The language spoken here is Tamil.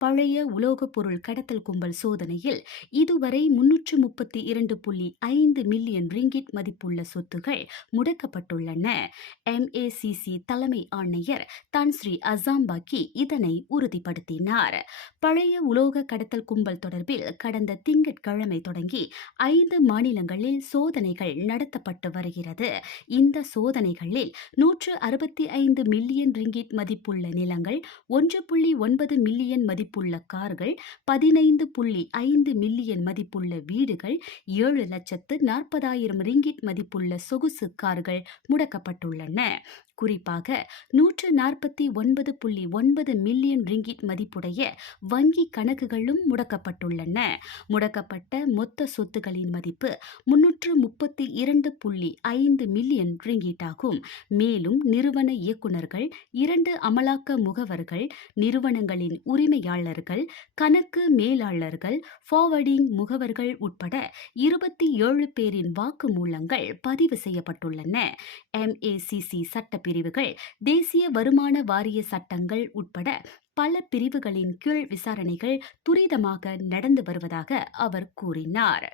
பழைய உலோகப் பொருள் கடத்தல் கும்பல் சோதனையில் இதுவரை 332.5 மில்லியன் ரிங்கிட் மதிப்புள்ள சொத்துகள் முடக்கப்பட்டுள்ளன. MACC தலைமை ஆணையர் தான்ஸ்ரீ அசாம்பாக்கி இதனை உறுதிப்படுத்தினார். பழைய உலோக கடத்தல் கும்பல் தொடர்பில் கடந்த திங்கட்கிழமை தொடங்கி 5 மாநிலங்களில் சோதனைகள் நடத்தப்பட்டு வருகிறது. இந்த சோதனைகளில் 165 மில்லியன் ரிங்கிட் மதிப்புள்ள நிலங்கள், 1.9 மில்லியன் மதிப்புள்ள கார்கள், 15.5 மில்லியன் மதிப்புள்ள வீடுகள், 7,40,000 ரிங்கிட் மதிப்புள்ள சொகுசு கார்கள் முடக்கப்பட்டுள்ளன. குறிப்பாக 149.9 மில்லியன் ரிங்கிட் மதிப்புடைய வங்கி கணக்குகளும் முடக்கப்பட்டுள்ளன. முடக்கப்பட்ட மொத்த சொத்துகளின் மதிப்பு 332.5 மில்லியன் ரிங்கிட் ஆகும். மேலும் நிறுவன இயக்குநர்கள், 2 அமலாக்க முகவர்கள், நிறுவனங்களின் உரிமையாளர்கள், கணக்கு மேலாளர்கள், ஃபார்வர்டிங் முகவர்கள் உட்பட 27 பேரின் வாக்குமூலங்கள் பதிவு செய்யப்பட்டுள்ளன. MACC சட்டப்பிரிவுகள், தேசிய வருமான வாரிய சட்டங்கள் உட்பட பல பிரிவுகளின் கீழ் விசாரணைகள் துரிதமாக நடந்து வருவதாக அவர் கூறினார்.